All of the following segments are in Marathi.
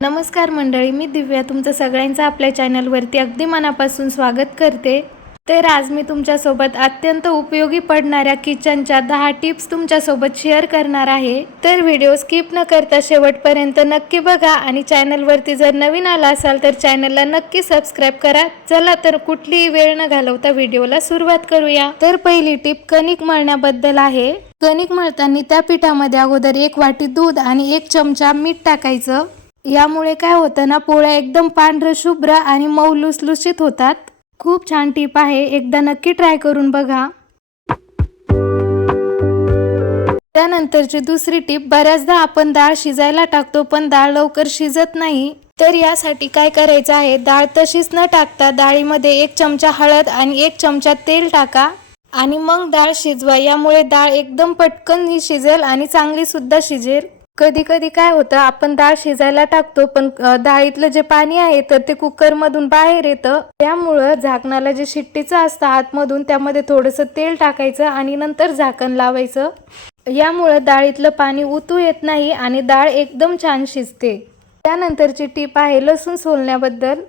नमस्कार मंडळी, मी दिव्या तुमचं सगळ्यांचं आपल्या चॅनलवरती अगदी मनापासून स्वागत करते। तर आज मी तुमच्यासोबत अत्यंत उपयोगी पडणाऱ्या किचनच्या 10 टिप्स तुमच्यासोबत शेअर करणार आहे। तर व्हिडिओ स्किप न करता शेवटपर्यंत नक्की बघा आणि चॅनलवरती जर नवीन आला असाल तर चॅनलला नक्की सबस्क्राइब करा। चला तर कुठलीही वेळ न घालवता व्हिडिओला सुरुवात करूया। तर पहिली टिप कणिक मळण्याबद्दल आहे। कणिक मळताना त्या पिठामध्ये अगोदर 1 वाटी दूध आणि 1 चमचा मीठ टाकायचं। यामुळे काय होतं ना, पोळ्या एकदम पांढर शुभ्र आणि मऊ लुसलुशीत होतात। खूप छान टिप आहे, एकदा नक्की ट्राय करून बघा। त्यानंतरची दुसरी टिप, बऱ्याचदा आपण डाळ शिजायला टाकतो पण डाळ लवकर शिजत नाही। तर यासाठी काय करायचं आहे, डाळ तशीच न टाकता डाळीमध्ये 1 चमचा हळद आणि 1 चमचा तेल टाका आणि मग डाळ शिजवा। यामुळे डाळ एकदम पटकन ही शिजेल आणि चांगली सुद्धा शिजेल। कधी कधी काय होतं, आपण डाळ शिजायला टाकतो पण डाळीतलं जे पाणी आहे तर ते कुकर मधून बाहेर येतं। त्यामुळे झाकणाला जे शिट्टीचं असतं आतमधून त्यामध्ये थोडंसं तेल टाकायचं आणि नंतर झाकण लावायचं। यामुळे डाळीतलं पाणी उतू येत नाही आणि डाळ एकदम छान शिजते। त्यानंतरची टीप आहे लसूण सोलण्याबद्दल।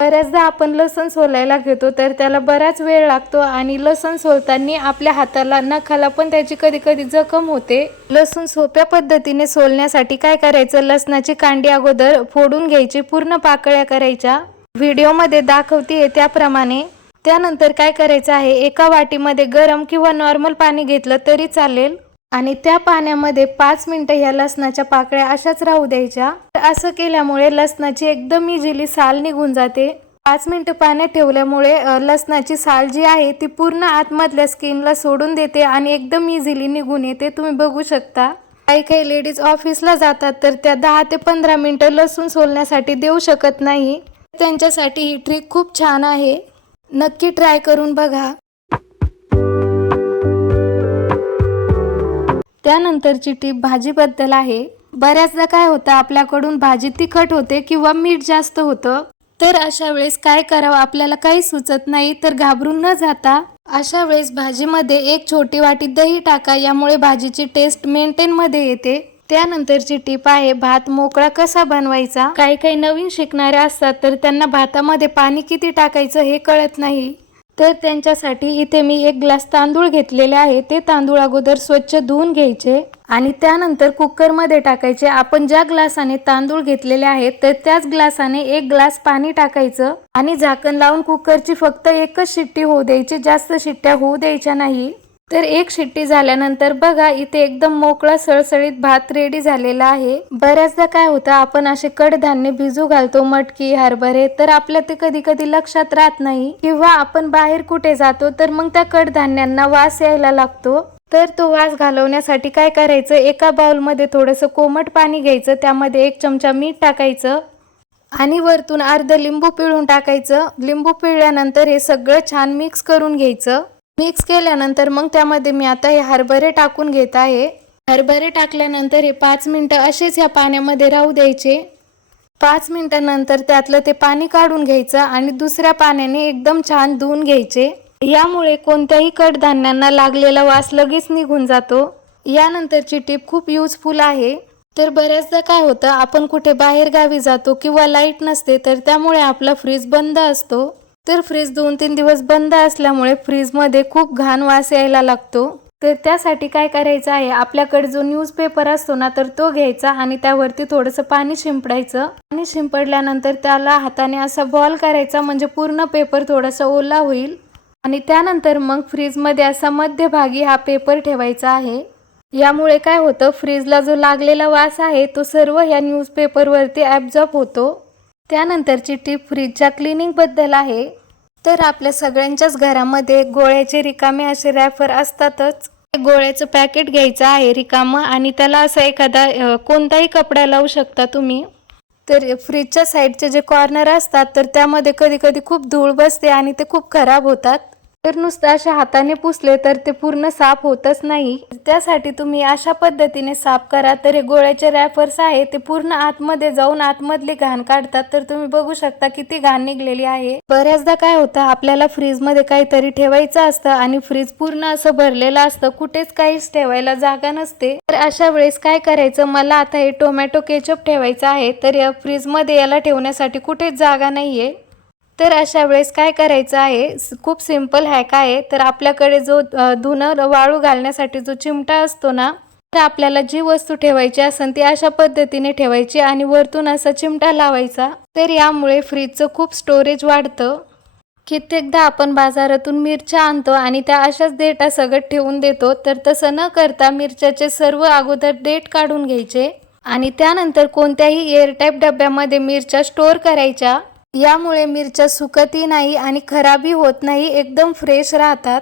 बऱ्याचदा आपण लसूण सोलायला घेतो तर त्याला बराच वेळ लागतो आणि लसूण सोलताना आपल्या हाताला नखाला पण त्याची कधी कधी जखम होते। लसूण सोप्या पद्धतीने सोलण्यासाठी काय करायचं, लसणाची कांडी अगोदर फोडून घ्यायची, पूर्ण पाकळ्या करायच्या, व्हिडिओमध्ये दाखवते त्याप्रमाणे। त्यानंतर काय करायचं आहे, एका वाटीमध्ये गरम किंवा नॉर्मल पाणी घेतलं तरी चालेल आणि त्या पाण्यामध्ये 5 मिनिटं ह्या लसणाच्या पाकळ्या अशाच राहू द्यायच्या। असं केल्यामुळे लसणाची एकदम इझिली साल निघून जाते। 5 मिनिटं पाण्यात ठेवल्यामुळे लसणाची साल जी आहे ती पूर्ण आतमधल्या स्किनला सोडून देते आणि एकदम इझिली निघून येते। तुम्ही बघू शकता, काही लेडीज ऑफिसला जातात तर त्या 10 ते 15 मिनिटं लसूण सोलण्यासाठी देऊ शकत नाही। त्यांच्यासाठी ही ट्रिक खूप छान आहे, नक्की ट्राय करून बघा। त्यानंतरची टीप भाजीबद्दल आहे। बऱ्याचदा काय होतं, आपल्याकडून भाजी तिखट होते किंवा मीठ जास्त होतं। तर अशा वेळेस काय करावं, आपल्याला काही सुचत नाही तर घाबरून न जाता अशा वेळेस भाजीमध्ये 1 छोटी वाटी दही टाका। यामुळे भाजीची टेस्ट मेंटेन मध्ये येते। त्यानंतरची टीप आहे भात मोकळा कसा बनवायचा। काही नवीन शिकणारे असतात तर त्यांना भातामध्ये पाणी किती टाकायचं हे कळत नाही। तर त्यांच्यासाठी इथे मी 1 ग्लास तांदूळ घेतलेले आहे। ते तांदूळ अगोदर स्वच्छ धुवून घ्यायचे आणि त्यानंतर कुकरमध्ये टाकायचे। आपण ज्या ग्लासाने तांदूळ घेतलेले आहेत तर त्याच ग्लासाने 1 ग्लास पाणी टाकायचं आणि झाकण लावून कुकरची फक्त 1च शिट्टी होऊ द्यायची, जास्त शिट्ट्या होऊ द्यायच्या नाही। तर 1 शिट्टी झाल्यानंतर बघा, इथे एकदम मोकळा सळसळीत भात रेडी झालेला आहे। बऱ्याचदा काय होतं, आपण असे कडधान्य भिजू घालतो, मटकी, हरभरे, तर आपल्या ते कधी कधी लक्षात राहत नाही किंवा आपण बाहेर कुठे जातो तर मग त्या कडधान्यांना वास यायला लागतो। तर तो वास घालवण्यासाठी काय करायचं, एका बाउलमध्ये थोडंसं कोमट पाणी घ्यायचं, त्यामध्ये 1 चमचा मीठ टाकायचं आणि वरतून अर्ध लिंबू पिळून टाकायचं। लिंबू पिळल्यानंतर हे सगळं छान मिक्स करून घ्यायचं। मिक्स केल्यानंतर मग त्यामध्ये मी आता हे हरभरे टाकून घेत आहे। हरभरे टाकल्यानंतर हे 5 मिनिटं असेच ह्या पाण्यामध्ये राहू द्यायचे। 5 मिनिटांनंतर त्यातलं ते पाणी काढून घ्यायचं आणि दुसऱ्या पाण्याने एकदम छान धुवून घ्यायचे। यामुळे कोणत्याही कडधान्यांना लागलेला वास लगेच निघून जातो। यानंतरची टिप खूप युजफुल आहे। तर बऱ्याचदा काय होतं, आपण कुठे बाहेर गावी जातो किंवा लाईट नसते तर त्यामुळे आपला फ्रीज बंद असतो। तर फ्रीज 2-3 दिवस बंद असल्यामुळे फ्रीजमध्ये खूप घाण वास यायला लागतो। तर त्यासाठी काय करायचं आहे, आपल्याकडे जो न्यूजपेपर असतो ना तर तो घ्यायचा आणि त्यावरती थोडंसं पाणी शिंपडायचं। पाणी शिंपडल्यानंतर त्याला हाताने असा बॉल करायचा, म्हणजे पूर्ण पेपर थोडासा ओला होईल आणि त्यानंतर मग फ्रीजमध्ये असा मध्यभागी हा पेपर ठेवायचा आहे। यामुळे काय होतं, फ्रीजला जो लागलेला वास आहे तो सर्व ह्या न्यूजपेपरवरती ॲब्झॉर्ब होतो। त्यानंतरची टिप फ्रीजच्या क्लिनिंग बद्दल आहे। तर आपल्या सगळ्यांच्याच घरामध्ये गोळ्याचे रिकामे असे रॅपर असतातच। गोळ्याचं पॅकेट घ्यायचं आहे रिकामं आणि त्याला असा एखादा कोणताही कपडा लावू शकता तुम्ही। तर फ्रीजच्या साईडचे जे कॉर्नर असतात तर त्यामध्ये कधी कधी खूप धूळ बसते आणि ते खूप खराब होतात। तर नुसतं अशा हाताने पुसले तर ते पूर्ण साफ होतच नाही. त्यासाठी तुम्ही अशा पद्धतीने साफ करा. तर हे गोळ्याचे रॅपर्स आहे ते पूर्ण आतमध्ये जाऊन आतमधली घाण काढतात. तर तुम्ही बघू शकता किती घाण निघलेली आहे. बऱ्याचदा काय होतं, आपल्याला फ्रीजमध्ये काहीतरी ठेवायचं असतं आणि फ्रीज पूर्ण असं भरलेलं असतं, कुठेच काहीच ठेवायला जागा नसते. तर अशा वेळेस काय करायचं, मला आता हे टोमॅटो केचप ठेवायचं आहे, तर या फ्रीजमध्ये याला ठेवण्यासाठी कुठेच जागा नाहीये. तर अशा वेळेस काय करायचं आहे, खूप सिंपल हॅक आहे. तर आपल्याकडे जो धुणं वाळू घालण्यासाठी जो चिमटा असतो ना, तर आपल्याला जी वस्तू ठेवायची असेल ती अशा पद्धतीने ठेवायची आणि वरतून असा चिमटा लावायचा. तर यामुळे फ्रीजचं खूप स्टोरेज वाढतं. कित्येकदा आपण बाजारातून मिरच्या आणतो आणि त्या अशाच देठा सगट ठेवून देतो. तर तसं न करता मिरच्याचे सर्व अगोदर देठ काढून घ्यायचे आणि त्यानंतर कोणत्याही एअरटाईट डब्यामध्ये मिरच्या स्टोअर करायच्या. यामुळे मिरच्या सुकतही नाही आणि खराबही होत नाही, एकदम फ्रेश राहतात.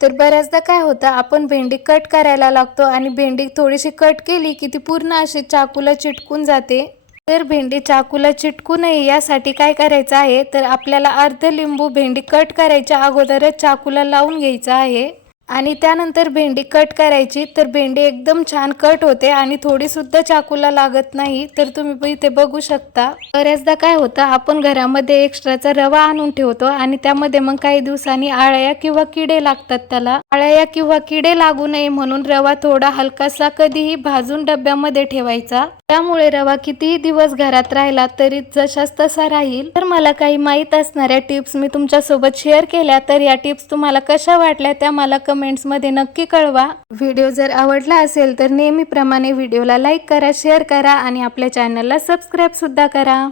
तर बऱ्याचदा काय होतं, आपण भेंडी कट करायला लागतो आणि भेंडी थोडीशी कट केली की ती पूर्ण अशी चाकूला चिटकून जाते. तर भेंडी चाकूला चिटकू नये यासाठी काय करायचं आहे, तर आपल्याला अर्ध लिंबू भेंडी कट करायच्या अगोदरच चाकूला लावून घ्यायचं आहे आणि त्यानंतर भेंडी कट करायची. तर भेंडी एकदम छान कट होते आणि थोडी सुद्धा चाकूला लागत नाही. तर तुम्ही इथे बघू शकता. बऱ्याचदा काय होतं, आपण घरामध्ये एक्स्ट्राचा रवा आणून ठेवतो आणि त्यामध्ये मग काही दिवसांनी आळ्या किंवा किडे लागतात. त्याला आळ्या किंवा किडे लागू नये म्हणून रवा थोडा हलकासा कधीही भाजून डब्यामध्ये ठेवायचा. त्यामुळे रवा कितीही दिवस घरात राहिला तरी जशाच तसा राहील. तर मला काही माहीत असणाऱ्या टिप्स मी तुमच्यासोबत शेअर केल्या. तर या टिप्स तुम्हाला कशा वाटल्या त्या मला कमेंट्समध्ये नक्की कळवा. व्हिडिओ जर आवडला असेल तर नेहमीप्रमाणे व्हिडिओला लाईक करा, शेअर करा आणि आपल्या चॅनलला सबस्क्राईब सुद्धा करा.